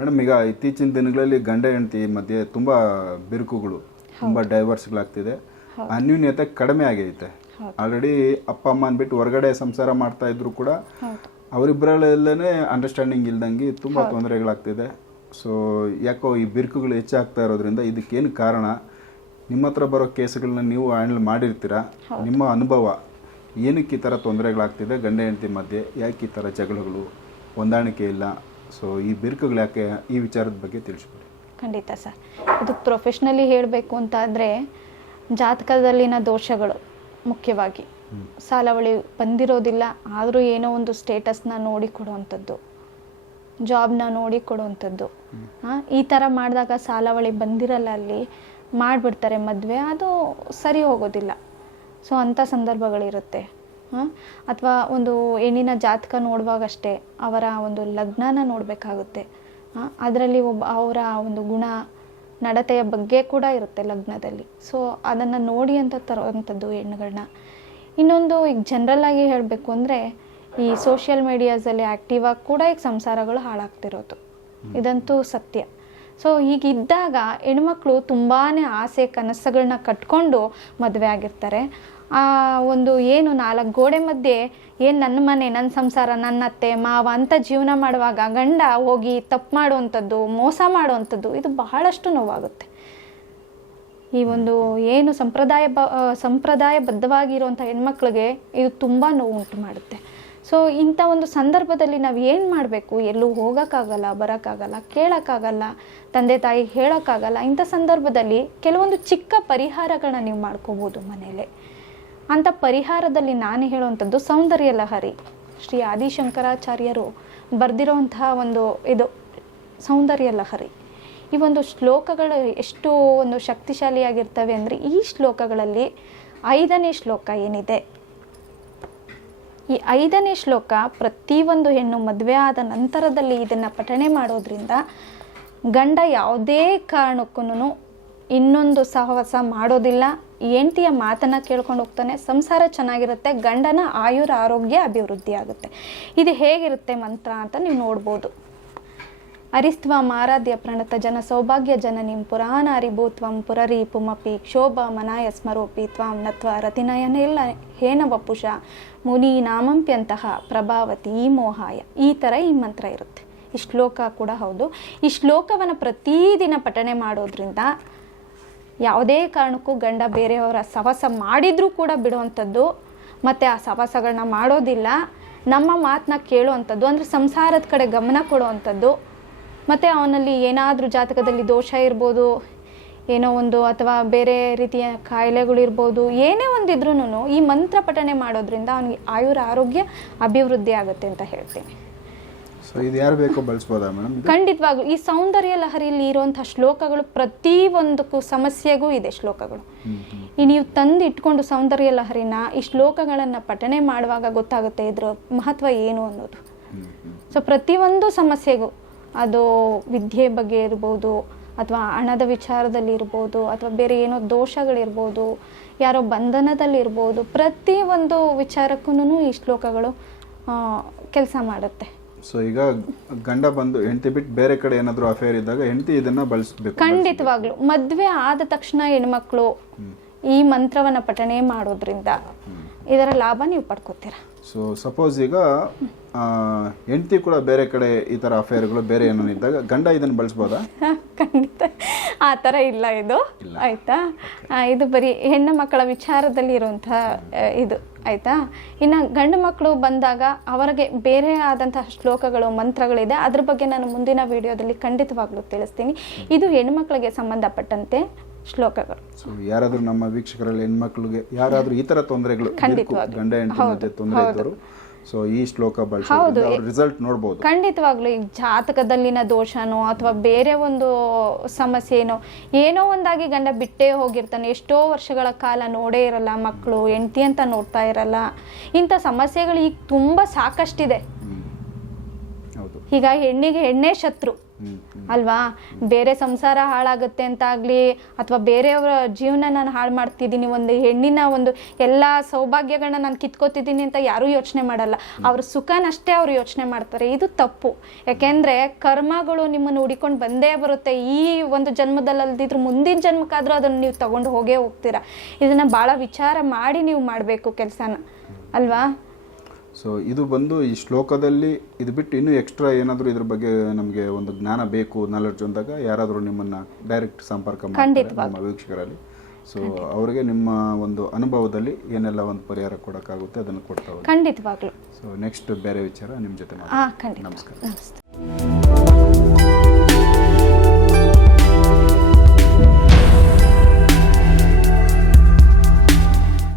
Madam ಈಗ ಇತ್ತೀಚಿನ ದಿನಗಳಲ್ಲಿ ಗಂಡ ಹೆಂಡತಿ ಮಧ್ಯೆ ತುಂಬ ಬಿರುಕುಗಳು ತುಂಬ ಡೈವರ್ಸ್ಗಳಾಗ್ತಿದೆ. ಅನ್ಯೂನ್ಯತೆ ಕಡಿಮೆ ಆಗೈತೆ. ಆಲ್ರೆಡಿ ಅಪ್ಪ ಅಮ್ಮ ಅಂದ್ಬಿಟ್ಟು ಹೊರಗಡೆ ಸಂಸಾರ ಮಾಡ್ತಾ ಇದ್ರು ಕೂಡ ಅವರಿಬ್ಬರಲ್ಲೇ ಅಂಡರ್ಸ್ಟ್ಯಾಂಡಿಂಗ್ ಇಲ್ದಂಗೆ ತುಂಬ ತೊಂದರೆಗಳಾಗ್ತಿದೆ. ಸೊ ಯಾಕೋ ಈ ಬಿರುಕುಗಳು ಹೆಚ್ಚಾಗ್ತಾ ಇರೋದ್ರಿಂದ ಇದಕ್ಕೇನು ಕಾರಣ? ನಿಮ್ಮ ಹತ್ರ ಬರೋ ಕೇಸ್ಗಳನ್ನ ನೀವು ಹ್ಯಾಂಡಲ್ ಮಾಡಿರ್ತೀರಾ? ನಿಮ್ಮ ಅನುಭವ ಏನಕ್ಕೆ ಈ ಥರ ತೊಂದರೆಗಳಾಗ್ತಿದೆ ಗಂಡ ಹೆಂಡತಿ ಮಧ್ಯೆ? ಯಾಕೆ ಈ ಥರ ಜಗಳಗಳು? ಹೊಂದಾಣಿಕೆ ಇಲ್ಲ? ಸೊ ಈ ಬಿರುಕುಗಳು ಯಾಕೆ ಈ ವಿಚಾರದ ಬಗ್ಗೆ ತಿಳಿಸ್ಕೊಡಿ. ಖಂಡಿತ ಸರ್. ಇದು ಪ್ರೊಫೆಷ್ನಲಿ ಹೇಳಬೇಕು ಅಂತಾದರೆ ಜಾತಕದಲ್ಲಿನ ದೋಷಗಳು ಮುಖ್ಯವಾಗಿ. ಸಾಲವಳಿ ಬಂದಿರೋದಿಲ್ಲ ಆದರೂ ಏನೋ ಒಂದು ಸ್ಟೇಟಸ್ನ ನೋಡಿ ಕೊಡುವಂಥದ್ದು. ಜಾಬ್ನ ನೋಡಿ ಕೊಡುವಂಥದ್ದು. ಈ ಥರ ಮಾಡಿದಾಗ ಸಾಲವಳಿ ಬಂದಿರಲ್ಲ ಅಲ್ಲಿ ಮಾಡಿಬಿಡ್ತಾರೆ ಮದುವೆ ಅದು ಸರಿ ಹೋಗೋದಿಲ್ಲ. ಸೊ ಅಂಥ ಸಂದರ್ಭಗಳಿರುತ್ತೆ. ಅಥವಾ ಒಂದು ಹೆಣ್ಣಿನ ಜಾತಕ ನೋಡುವಾಗಷ್ಟೇ ಅವರ ಒಂದು ಲಗ್ನನ ನೋಡಬೇಕಾಗುತ್ತೆ. ಅದರಲ್ಲಿ ಒಬ್ಬ ಅವರ ಒಂದು ಗುಣ ನಡತೆಯ ಬಗ್ಗೆ ಕೂಡ ಇರುತ್ತೆ ಲಗ್ನದಲ್ಲಿ. ಸೊ ಅದನ್ನು ನೋಡಿ ಅಂತ ತರುವಂಥದ್ದು ಹೆಣ್ಣುಗಳನ್ನ ಇನ್ನೊಂದು ಈಗ ಜನರಲ್ ಆಗಿ ಹೇಳಬೇಕು ಅಂದರೆ ಈ ಸೋಷಿಯಲ್ ಮೀಡಿಯಾಸಲ್ಲಿ ಆ್ಯಕ್ಟಿವ್ ಆಗಿ ಕೂಡ ಈಗ ಸಂಸಾರಗಳು ಹಾಳಾಗ್ತಿರೋದು. ಇದಂತೂ ಸತ್ಯ. ಸೊ ಹೀಗಿದ್ದಾಗ ಹೆಣ್ಮಕ್ಳು ತುಂಬಾ ಆಸೆ ಕನಸುಗಳನ್ನ ಕಟ್ಕೊಂಡು ಮದುವೆ ಆಗಿರ್ತಾರೆ. ಆ, ಒಂದು ಏನು ನಾಲ್ಕು ಗೋಡೆ ಮಧ್ಯೆ ಏನು ನನ್ನ ಮನೆ ನನ್ನ ಸಂಸಾರ ನನ್ನ ಅತ್ತೆ, ಮಾವ ಅಂತ ಜೀವನ ಮಾಡುವಾಗ ಗಂಡ ಹೋಗಿ ತಪ್ಪು ಮಾಡುವಂಥದ್ದು, ಮೋಸ ಮಾಡುವಂಥದ್ದು, ಇದು ಬಹಳಷ್ಟು ನೋವಾಗುತ್ತೆ. ಈ ಒಂದು ಏನು ಸಂಪ್ರದಾಯ ಬ, ಸಂಪ್ರದಾಯಬದ್ಧವಾಗಿರುವಂಥ ಹೆಣ್ಮಕ್ಳಿಗೆ ಇದು ತುಂಬ ನೋವು ಉಂಟು ಮಾಡುತ್ತೆ. ಸೊ ಇಂಥ ಒಂದು ಸಂದರ್ಭದಲ್ಲಿ ನಾವು ಏನು ಮಾಡಬೇಕು? ಎಲ್ಲೂ ಹೋಗೋಕ್ಕಾಗಲ್ಲ, ಬರೋಕ್ಕಾಗಲ್ಲ, ಕೇಳೋಕ್ಕಾಗಲ್ಲ, ತಂದೆ ತಾಯಿ ಹೇಳೋಕ್ಕಾಗಲ್ಲ, ಇಂಥ ಸಂದರ್ಭದಲ್ಲಿ ಕೆಲವೊಂದು ಚಿಕ್ಕ ಪರಿಹಾರಗಳನ್ನ ನೀವು ಮಾಡ್ಕೋಬೋದು ಮನೇಲೆ. ಅಂಥ ಪರಿಹಾರದಲ್ಲಿ ನಾನು ಹೇಳುವಂಥದ್ದು ಸೌಂದರ್ಯ ಲಹರಿ. ಶ್ರೀ ಆದಿಶಂಕರಾಚಾರ್ಯರು ಬರೆದಿರೋಂತಹ ಒಂದು ಇದು ಸೌಂದರ್ಯ ಲಹರಿ. ಈ ಒಂದು ಶ್ಲೋಕಗಳು ಎಷ್ಟು ಒಂದು ಶಕ್ತಿಶಾಲಿಯಾಗಿರ್ತವೆ ಅಂದರೆ ಈ ಶ್ಲೋಕಗಳಲ್ಲಿ ಐದನೇ ಶ್ಲೋಕ ಏನಿದೆ? ಈ ಐದನೇ ಶ್ಲೋಕ ಪ್ರತಿಯೊಂದು ಹೆಣ್ಣು ಮದುವೆ ಆದ ನಂತರದಲ್ಲಿ ಇದನ್ನು ಪಠಣೆ ಮಾಡೋದ್ರಿಂದ ಗಂಡ ಯಾವುದೇ ಕಾರಣಕ್ಕೂ ಇನ್ನೊಂದು ಸಹವಾಸ ಮಾಡೋದಿಲ್ಲ. ಹೆಂಡತಿಯ ಮಾತನ್ನು ಕೇಳ್ಕೊಂಡು ಹೋಗ್ತಾನೆ, ಸಂಸಾರ ಚೆನ್ನಾಗಿರುತ್ತೆ, ಗಂಡನ ಆಯುರ ಆರೋಗ್ಯ ಅಭಿವೃದ್ಧಿ ಆಗುತ್ತೆ ಇದು ಹೇಗಿರುತ್ತೆ ಮಂತ್ರ ಅಂತ ನೀವು ನೋಡ್ಬೋದು. ಅರಿಸ್ತ್ವ ಮಾರಾಧ್ಯ ಪ್ರಣತ ಜನ ಸೌಭಾಗ್ಯ ಜನನಿಂ ಪುರಾಣಾರಿ ಭೂತ್ವಂ ಪುರರಿ ಪುಮಪಿ ಕ್ಷೋಭ ಮನಾಯ ಸ್ಮರೋಪಿ ತ್ವಾಂ ನತ್ವ ರತಿನಯನೆಲ್ಲ ಹೇನ ವಪುಷ ಮುನಿ ನಾಮಂಪ್ಯಂತಹ ಪ್ರಭಾವತಿ ಈ ಮೋಹಾಯ. ಈ ಥರ ಈ ಮಂತ್ರ ಇರುತ್ತೆ. ಈ ಶ್ಲೋಕ ಕೂಡ ಹೌದು. ಈ ಶ್ಲೋಕವನ್ನು ಪ್ರತಿದಿನ ಪಠಣೆ ಮಾಡೋದ್ರಿಂದ ಯಾವುದೇ ಕಾರಣಕ್ಕೂ ಗಂಡ ಬೇರೆಯವರ ಸವಸ ಮಾಡಿದರೂ ಕೂಡ ಬಿಡುವಂಥದ್ದು, ಮತ್ತು ಆ ಸವಸಗಳನ್ನ ಮಾಡೋದಿಲ್ಲ. ನಮ್ಮ ಮಾತನ್ನ ಕೇಳುವಂಥದ್ದು, ಅಂದರೆ ಸಂಸಾರದ ಕಡೆ ಗಮನ ಕೊಡುವಂಥದ್ದು ಮತ್ತು ಅವನಲ್ಲಿ ಏನಾದರೂ ಜಾತಕದಲ್ಲಿ ದೋಷ ಇರ್ಬೋದು ಏನೋ ಒಂದು ಅಥವಾ ಬೇರೆ ರೀತಿಯ ಕಾಯಿಲೆಗಳಿರ್ಬೋದು ಏನೇ ಒಂದಿದ್ರೂ ಈ ಮಂತ್ರ ಪಠಣೆ ಮಾಡೋದ್ರಿಂದ ಅವನಿಗೆ ಆಯುರ ಆರೋಗ್ಯ ಅಭಿವೃದ್ಧಿ ಆಗುತ್ತೆ ಅಂತ ಹೇಳ್ತೀನಿ. ಖಂಡಿತವಾಗ್ಲು. ಈ ಸೌಂದರ್ಯ ಲಹರಿಯಲ್ಲಿ ಇರುವಂತಹ ಶ್ಲೋಕಗಳು ಪ್ರತಿಯೊಂದಕ್ಕೂ ಸಮಸ್ಯೆಗೂ ಇದೆ ಶ್ಲೋಕಗಳು. ಈ ನೀವು ತಂದು ಇಟ್ಕೊಂಡು ಸೌಂದರ್ಯ ಲಹರಿನ ಈ ಶ್ಲೋಕಗಳನ್ನು ಪಠನೆ ಮಾಡುವಾಗ ಗೊತ್ತಾಗುತ್ತೆ ಇದ್ರ ಮಹತ್ವ ಏನು ಅನ್ನೋದು. ಸೊ ಪ್ರತಿಯೊಂದು ಸಮಸ್ಯೆಗೂ ಅದು ವಿದ್ಯೆ ಬಗ್ಗೆ ಇರ್ಬೋದು ಅಥವಾ ಹಣದ ವಿಚಾರದಲ್ಲಿ ಇರ್ಬೋದು ಅಥವಾ ಬೇರೆ ಏನೋ ದೋಷಗಳಿರ್ಬೋದು ಯಾರೋ ಬಂಧನದಲ್ಲಿರ್ಬೋದು ಒಂದು ವಿಚಾರಕ್ಕೂ ಈ ಶ್ಲೋಕಗಳು ಕೆಲಸ ಮಾಡುತ್ತೆ. ಸೊ ಈಗ ಗಂಡ ಬಂದು ಹೆಂಡತಿ ಬಿಟ್ಟು ಬೇರೆ ಕಡೆ ಏನಾದರೂ ಅಫೇರ್ ಇದ್ದಾಗ ಹೆಂಡತಿ ಇದನ್ನ ಬಳಸಬೇಕು ಖಂಡಿತವಾಗ್ಲು. ಮದ್ವೆ ಆದ ತಕ್ಷಣ ಹೆಣ್ಮಕ್ಳು ಈ ಮಂತ್ರವನ್ನ ಪಠಣೆ ಮಾಡೋದ್ರಿಂದ ಇದರ ಲಾಭ ನೀವು ಪಡ್ಕೋತೀರ. ಸೊ ಸಪೋಸ್ ಈಗ ಹೆಂಡತಿ ಕೂಡ ಬೇರೆ ಕಡೆ ಈ ಥರ ಅಫೇರ್ಗಳು ಬೇರೆ ಏನೋ ಇದ್ದಾಗ ಗಂಡ ಇದನ್ನು ಬಳಸ್ಬೋದಾ? ಖಂಡಿತ. ಆ ಥರ ಇಲ್ಲ ಇದು. ಆಯ್ತಾ? ಇದು ಬರೀ ಹೆಣ್ಣು ಮಕ್ಕಳ ವಿಚಾರದಲ್ಲಿ ಇರುವಂತಹ ಇದು. ಆಯ್ತಾ? ಇನ್ನು ಗಂಡು ಮಕ್ಕಳು ಬಂದಾಗ ಅವರಿಗೆ ಬೇರೆ ಆದಂತಹ ಶ್ಲೋಕಗಳು ಮಂತ್ರಗಳಿದೆ. ಅದ್ರ ಬಗ್ಗೆ ನಾನು ಮುಂದಿನ ವಿಡಿಯೋದಲ್ಲಿ ಖಂಡಿತವಾಗ್ಲೂ ತಿಳಿಸ್ತೀನಿ. ಇದು ಹೆಣ್ಮಕ್ಳಿಗೆ ಸಂಬಂಧಪಟ್ಟಂತೆ. ಶ್ಲೋಕಗಳು. ಸೊ ಯಾರಾದ್ರೂ ನಮ್ಮ ವೀಕ್ಷಕರಲ್ಲಿ ಹೆಣ್ಮಕ್ಳಿಗೆ ಯಾರಾದರೂ ಈ ಥರ ತೊಂದರೆಗಳು. ಗಂಡ ಹೆಂಡತಿ ಮಧ್ಯೆ ತೊಂದರೆ ಇದ್ದರು ಸೊ ಈ ಶ್ಲೋಕ ಹೌದು. ರಿಸಲ್ಟ್ ನೋಡ್ಬೋದು. ಖಂಡಿತವಾಗ್ಲೂ ಈಗ ಜಾತಕದಲ್ಲಿನ ದೋಷನೋ ಅಥವಾ ಬೇರೆ ಒಂದು ಸಮಸ್ಯೆನೋ ಏನೋ ಒಂದಾಗಿ ಗಂಡ ಬಿಟ್ಟೇ ಹೋಗಿರ್ತಾನೆ ಎಷ್ಟೋ ವರ್ಷಗಳ ಕಾಲ ನೋಡೇ ಇರಲ್ಲ ಮಕ್ಕಳು ಹೆಂಡತಿ ಅಂತ ನೋಡ್ತಾ ಇರಲ್ಲ. ಇಂಥ ಸಮಸ್ಯೆಗಳು ಈಗ ತುಂಬ ಸಾಕಷ್ಟಿದೆ. ಹೀಗಾಗಿ ಈಗ ಹೆಣ್ಣಿಗೆ ಹೆಣ್ಣೇ ಶತ್ರು. ಅಲ್ವಾ? ಬೇರೆ ಸಂಸಾರ ಹಾಳಾಗುತ್ತೆ ಅಂತ ಆಗಲಿ ಅಥವಾ ಬೇರೆಯವರ ಜೀವನ ನಾನು ಹಾಳು ಮಾಡ್ತಿದ್ದೀನಿ, ಒಂದು ಹೆಣ್ಣಿನ ಒಂದು ಎಲ್ಲ ಸೌಭಾಗ್ಯಗಳನ್ನ ನಾನು ಕಿತ್ಕೋತಿದ್ದೀನಿ ಅಂತ ಯಾರೂ ಯೋಚನೆ ಮಾಡಲ್ಲ. ಅವ್ರ ಸುಖನಷ್ಟೇ ಅವ್ರು ಯೋಚನೆ ಮಾಡ್ತಾರೆ. ಇದು ತಪ್ಪು. ಯಾಕೆಂದ್ರೆ ಕರ್ಮಗಳು ನಿಮ್ಮನ್ನು ಹುಡಿಕೊಂಡು ಬಂದೇ ಬರುತ್ತೆ. ಈ ಒಂದು ಜನ್ಮದಲ್ಲದಿದ್ರು ಮುಂದಿನ ಜನ್ಮಕ್ಕಾದ್ರೂ ಅದನ್ನು ನೀವು ತಗೊಂಡು ಹೋಗೇ ಹೋಗ್ತೀರಾ. ಇದನ್ನ ಭಾಳ ವಿಚಾರ ಮಾಡಿ ನೀವು ಮಾಡಬೇಕು ಕೆಲಸನ. ಅಲ್ವಾ? ಸೊ ಇದು ಬಂದು ಈ ಶ್ಲೋಕದಲ್ಲಿ ಇದು ಬಿಟ್ಟು ಇನ್ನೂ ಎಕ್ಸ್ಟ್ರಾ ಏನಾದರೂ ಇದ್ರ ಬಗ್ಗೆ ನಮಗೆ ಒಂದು ಜ್ಞಾನ ಬೇಕು ನಾಲೆಡ್ಜ್ ಅಂದಾಗ ಯಾರಾದರೂ ನಿಮ್ಮನ್ನು ಡೈರೆಕ್ಟ್ ಸಂಪರ್ಕ ಮಾಡ್ತಾರೆ ಖಂಡಿತವಾಗಿ. ನಮ್ಮ ವೀಕ್ಷಕರಲ್ಲಿ. ಸೊ ಅವರಿಗೆ ನಿಮ್ಮ ಒಂದು ಅನುಭವದಲ್ಲಿ ಏನೆಲ್ಲ ಒಂದು ಪರಿಹಾರ ಕೊಡೋಕ್ಕಾಗುತ್ತೆ ಅದನ್ನು ಕೊಡ್ತಾ ಖಂಡಿತವಾಗ್ಲು. ಸೊ ನೆಕ್ಸ್ಟ್ ಬೇರೆ ವಿಚಾರ ನಿಮ್ಮ ಜೊತೆ. ನಮಸ್ಕಾರ.